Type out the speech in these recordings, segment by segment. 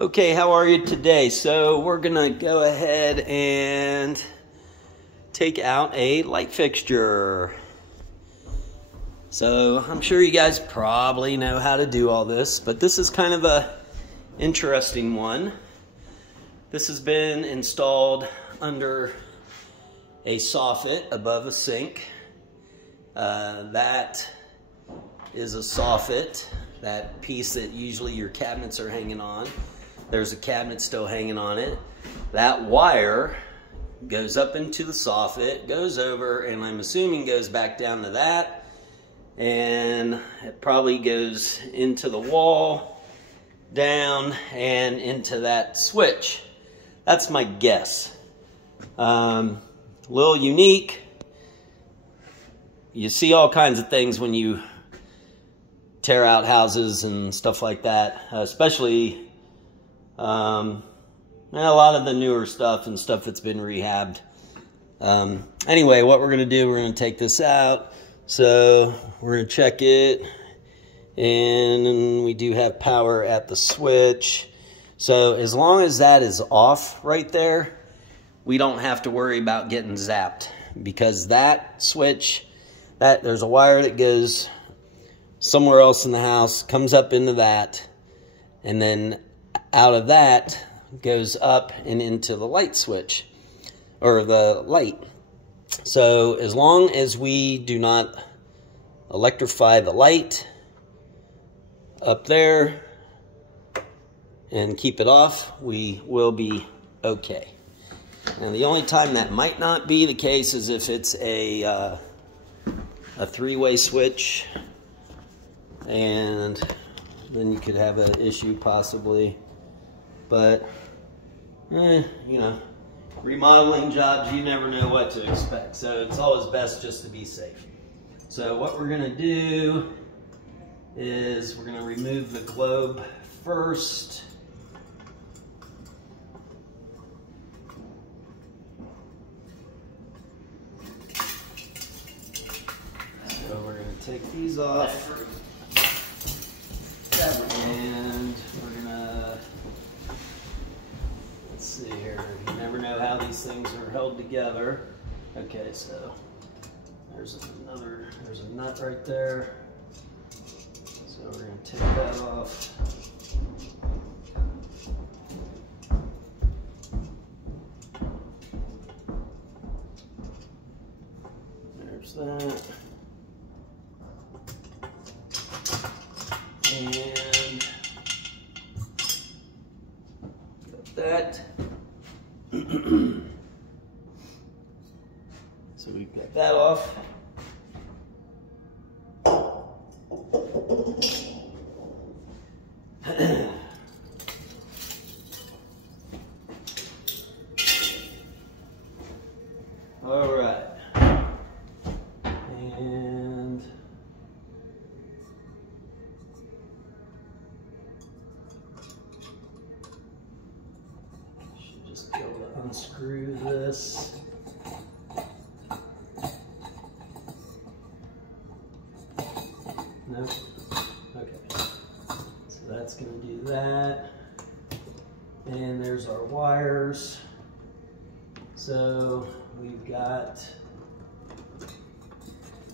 Okay, how are you today? So we're gonna go ahead and take out a light fixture. So I'm sure you guys probably know how to do all this, but this is kind of a interesting one. This has been installed under a soffit above a sink. That is a soffit, that piece that usually your cabinets are hanging on. There's a cabinet still hanging on it. That wire goes up into the soffit, goes over, and I'm assuming goes back down to that, and it probably goes into the wall, down, and into that switch. That's my guess. A little unique. You see all kinds of things when you tear out houses and stuff like that, especially a lot of the newer stuff and stuff that's been rehabbed. Anyway, what we're going to do, we're going to take this out. So we're going to check it, and we do have power at the switch. So as long as that is off right there, we don't have to worry about getting zapped, because that switch, there's a wire that goes somewhere else in the house, comes up into that, and then out of that goes up and into the light switch, or the light. So as long as we do not electrify the light up there and keep it off, we will be okay. And the only time that might not be the case is if it's a three-way switch, and then you could have an issue possibly. But, you know, remodeling jobs, you never know what to expect. So it's always best just to be safe. So what we're going to do is we're going to remove the globe first. So we're going to take these off. And we're going to, let's see here, you never know how these things are held together. Okay, so there's a nut right there. So we're going to take that off. There's that. And got that. So we've got that off. All right. And should just be able to unscrew this. No? Okay. So that's going to do that. And there's our wires. So we've got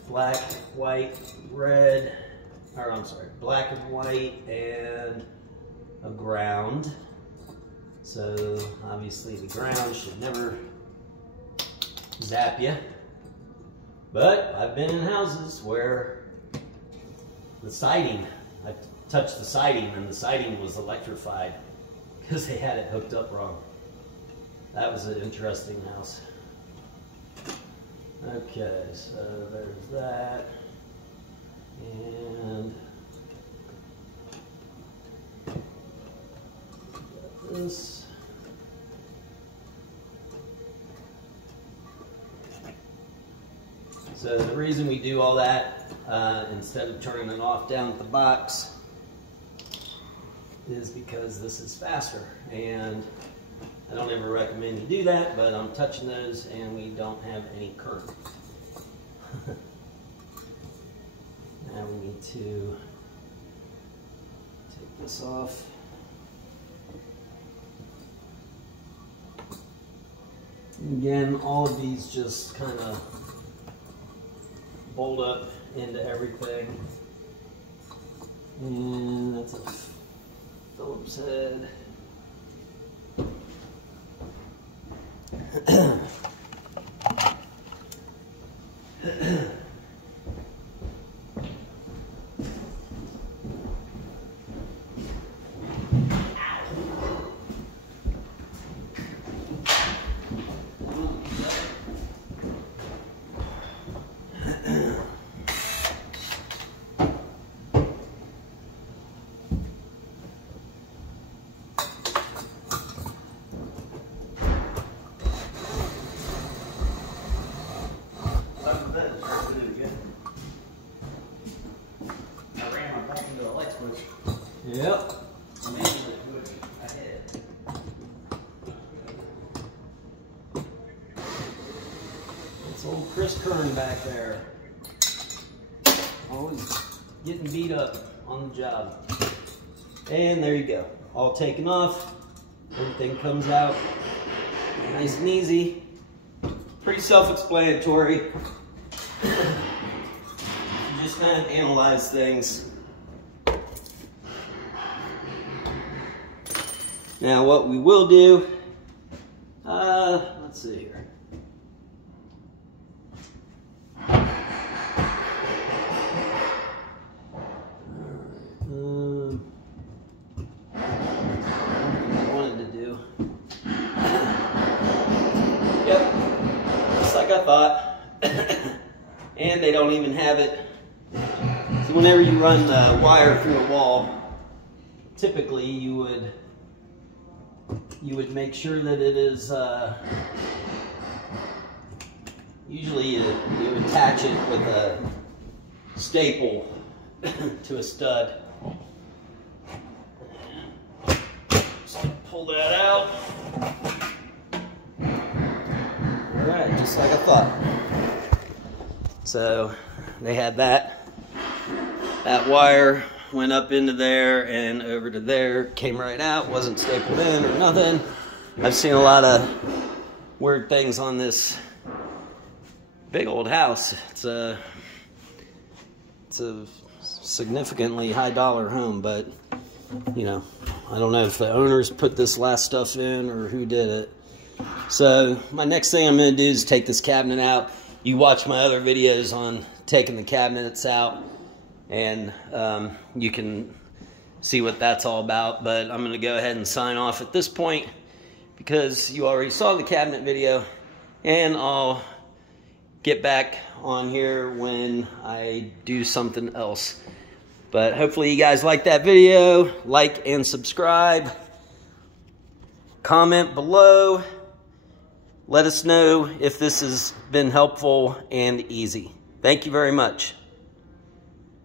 black, white, red, or I'm sorry, black and white, and a ground. So obviously the ground should never zap you. But I've been in houses where the siding, I touched the siding and the siding was electrified because they had it hooked up wrong. That was an interesting house. Okay, so there's that. And got this. So the reason we do all that, instead of turning it off down at the box, is because this is faster. And I don't ever recommend you do that, but I'm touching those and we don't have any current. Now we need to take this off. Again, all of these just kind of bolt up into everything. And that's a Phillips head. Yep. It's old Chris Kern back there. Always getting beat up on the job. And there you go. All taken off. Everything comes out nice and easy. Pretty self-explanatory. You just kind of analyze things. Now what we will do, let's see here. What I wanted to do. Yep, just like I thought. And they don't even have it. So whenever you run the wire through a wall, typically you would make sure that it is, usually you attach it with a staple to a stud. Just pull that out. Alright, just like I thought. So they had that wire went up into there and over to there, came right out, wasn't stapled in or nothing. I've seen a lot of weird things on this big old house. It's a significantly high dollar home, but you know, I don't know if the owners put this last stuff in or who did it. So my next thing I'm going to do is take this cabinet out. You watch my other videos on taking the cabinets out, and you can see what that's all about. But I'm going to go ahead and sign off at this point because you already saw the cabinet video, and I'll get back on here when I do something else. But hopefully you guys like that video. Like and subscribe. Comment below. Let us know if this has been helpful and easy. Thank you very much.